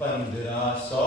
1500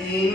3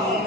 3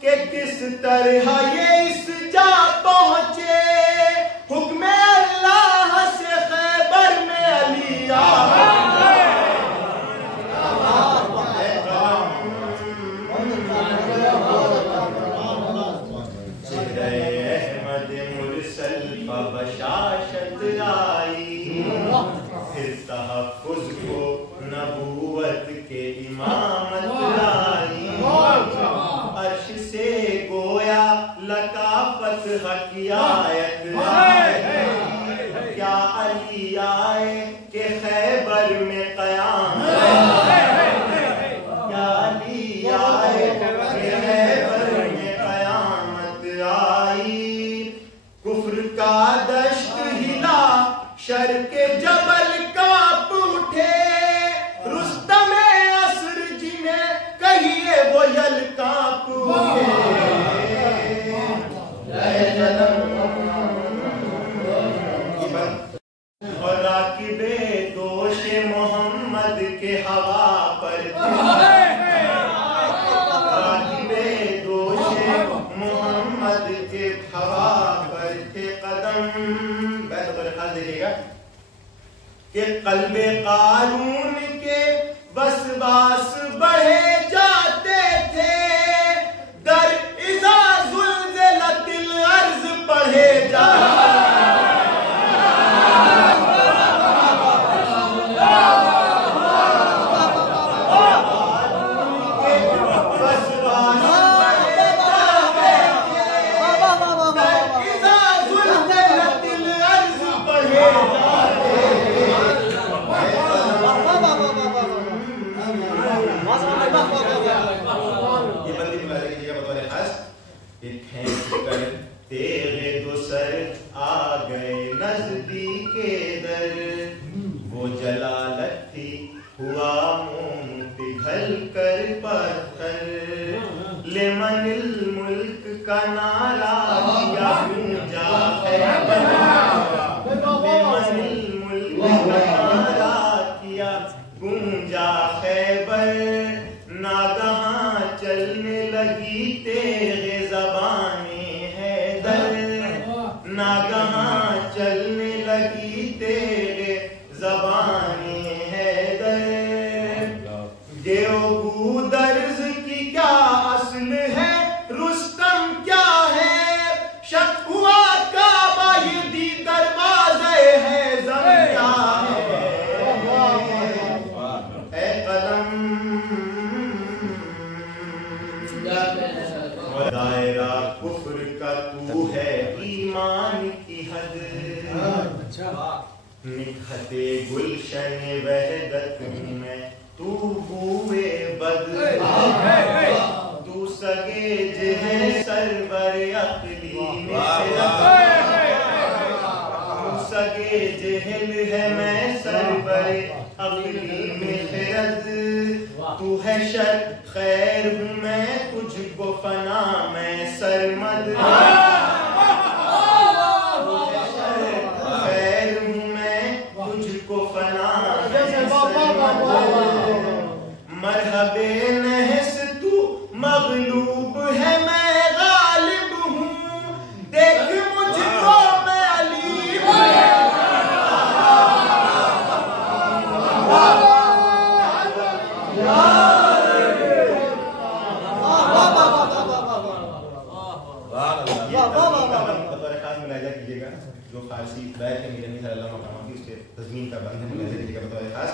کہ کس طرح یہ اس جا پہنچے، حکم اللہ سے خیبر میں علی احمد مرسل بشاشت آئی، پھر تحفظ کو نبوت کے امامت آئی، عرش سے گویا لطافت کی آیت آئی، کیا علی آئے کہ خیبر میں قیام، کیا علی آئے کہ خیبر میں قیامت آئی، کفر کا دشت ہلا شر کے جبل کانپ اٹھے، رستم عصر جنہیں کہیے وہ یل کانپ اٹھے، اور راکب دوش محمد کے ہوا پر راکب دوش محمد کے ہوا پر تھے قدم، بیت برخاص دیکھئے گا کہ قلب قارون کے وسواس بڑھے جاتے تھے، در اذا زلزلت الارض پڑھے جاتے تیرے دو سر آ گئے نزدیک در، وہ جلالت تھی ہوا موم پگھل کر پتھر، لمن الملک کا نعرہ کیا گونجا خیبر، لمن الملک کا نعرہ کیا گونجا خیبر، ناگہاں چلنے لگی تیرے زبان ناگہاں چلنے لگی تیرے زبان حیدر، دیو گودرز کی کیا اصل ہے، رستم کیا ہے، شک ہوا کعبہ یہ دی دروازے ہے، زم کیا ہے، اے قلم دائرہ کفر کا تو ہے ایمان کی حد، نکھت گلشن وحدت میں تو ہوئے بد، تو سگے جہل سرور عقلی میں تو سگے جہل ہے میں سرور عقلی میں خرد، تو ہے شر خیر ہوں میں تجھ کو فنا میں سرمد، خیر ہوں میں تجھ کو فنا میں سرمد، مرحب نحس تو مغلوب ہے میں غالب ہوں، دیکھ مجھ کو میں علی جو فارسی بیت ہے میرے صلی اللہ علیہ وسلم کی اس کے تضمین کا بند ہے، ملاحظہ کیجیے گا بطور خاص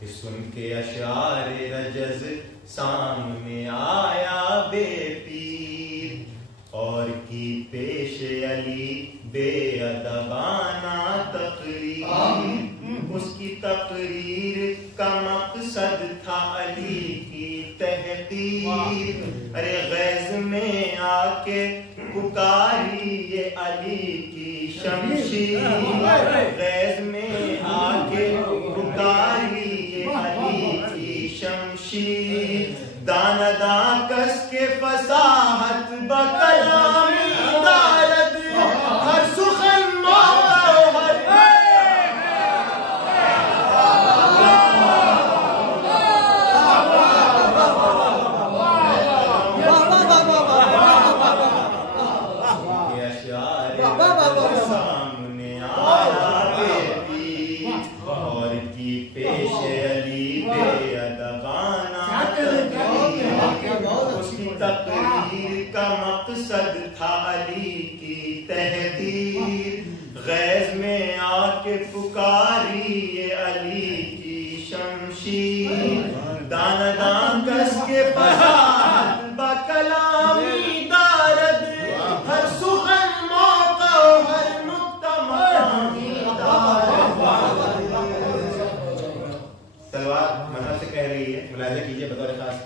کہ سن کے اشعار رجز سامنے آیا بے پیر، اور کی پیش علی بے ادبانہ تقریر، اس کی تقریر کا مقصد تھا علی کی تحقیر، ارے غیظ میں آ کے پکاری یہ علی کی شمشیر، غیظ میں آ کے پکاری یہ علی کی شمشیر، دانداں کس کے فصاحت بکلامی دارد، ہر سخن موقع تقریر کا مقصد تھا علی کی تحریر، غیظ میں آ کے پکاری یہ علی کی شمشیر، دانا دان کس کے فساد با کلامی دارد، ہر سخن موقع ہر نقطہ مقامی دارد۔ تلوار مذہب سے کہہ رہی ہے، ملاحظہ کیجئے بطور خاص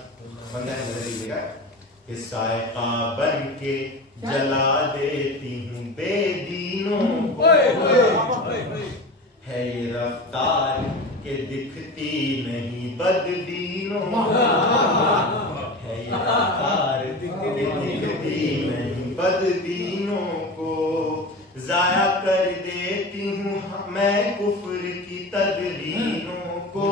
بندہ ہے، نظر دیجیے گا کہ سائقہ بن کے جلا دیتی ہوں بے دینوں کو، ہے یہ رفتار کہ دکھتی نہیں بدبینوں کو، ہے یہ رفتار کہ دکھتی نہیں بدبینوں کو، ضائع کر دیتی ہوں میں کفر کی تدبینوں کو،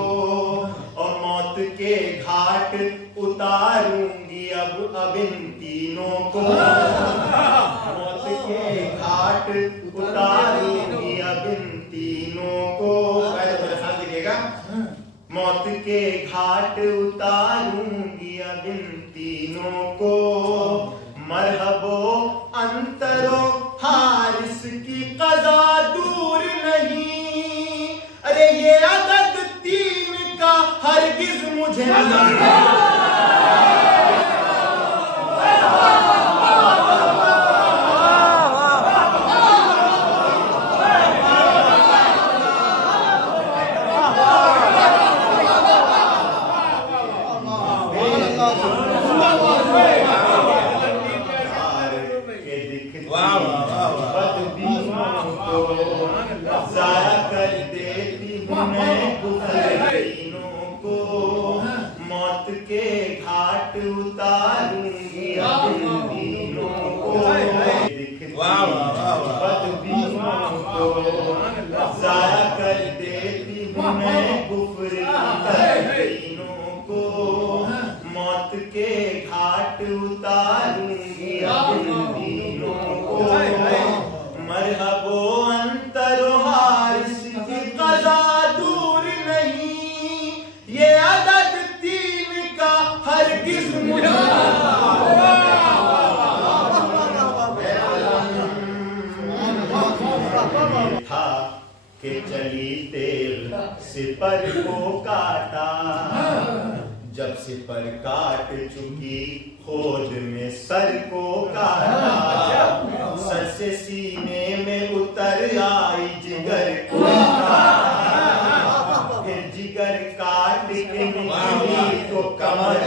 اور موت کے گھاٹ اتاروں گی اب ان تینوں کو، موت کے گھاٹ اتاروں گی اب ان تینوں کو، دیکھیے گا، موت کے گھاٹ اتاروں گی اب ان تینوں کو، مرحب و انتر و حارس کی قضا دور نہیں، ارے یہ عدد تین کا ہرگز مجھے ضائع کر دیتی ہوں میں گفتینوں کو، موت کے گھاٹ اتاروں گی اب ان دینوں کو، بدبینوں کو ضائع کر دیتی ہوں میں کفر کی تدبینوں کو، موت کے گھاٹ اتاروں گی اب ان دینوں کو، مرحب و انتر و حارس کی قضا دور نہیں، یہ عدد تین کا ہرگز مجھے تھا کہ چلی تیغ سپر کو کاٹا، جب سپر کاٹ چکی خود میں سر کو کاٹا، سر سے سینے میں اتر آئی جگر کو کاٹا، پھر جگر کاٹ کے نکلی تو کمر،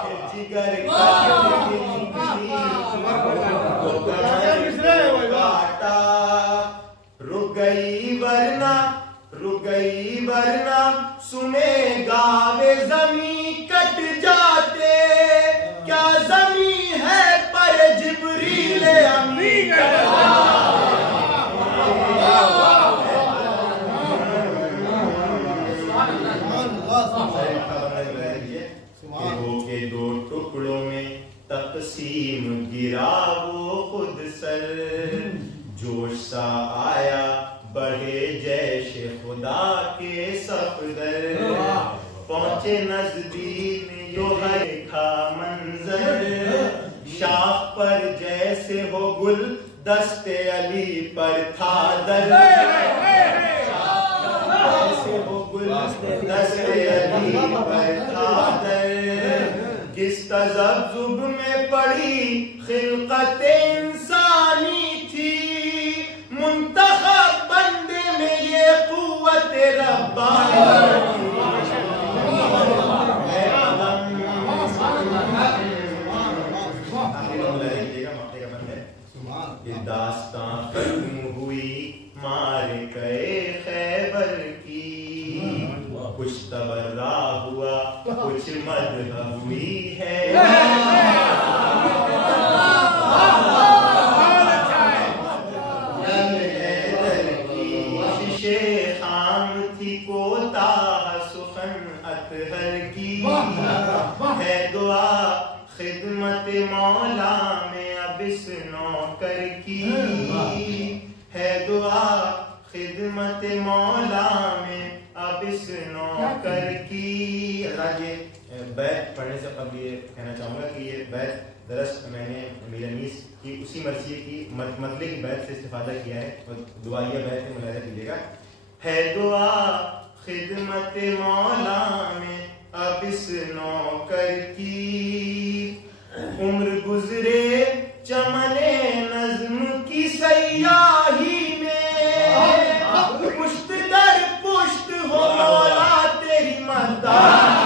پھر جگر کاٹ کے نکلی تو کمر کاٹا، رک گئی ورنہ سنے گاوے زمین کٹ جاتے، کیا زمین ہے پر جبریل امین کٹ ہو کے دو ٹکڑوں میں تقسیم گرا وہ خود سر، جوش سا آیا بڑھے جیش خدا کے صفدر، پہنچے نزدیک جو ہے کھا منظر، شاخ پر جیسے ہو گل دست علی پر تھا در، جیسے ہو گل دست علی پر تھا در، کس تذبذب میں پڑی خلقت انسانی تھی، منتخب بندے میں یہ قوت ربانی تھی، داستان ختم ہوئی معرکہ خیبر کی، کچھ تبرہ ہوا کچھ مدح ہوئی ہے، خام تھی کوتاہ سخن اطہر کی، ہے دعا خدمت مولا میں اب اس نوکر کی، ہے دعا خدمت مولا میں اب اس نوکر کی۔ بیت پڑھنے سے قبل یہ کہنا چاہوں گا کہ یہ بیت دراصل میں نے میرانیس کی اسی مرثیے کی مطلع کی بیت سے استفادہ کیا ہے، اور دعائیہ بیت میں ملاحظہ کیجیے گا. ہے دعا خدمت مولا میں اب اس نوکر کی، عمر گزرے چمن نظم کی سیاہی میں، پشت در پشت ہو مولا تیری مدد.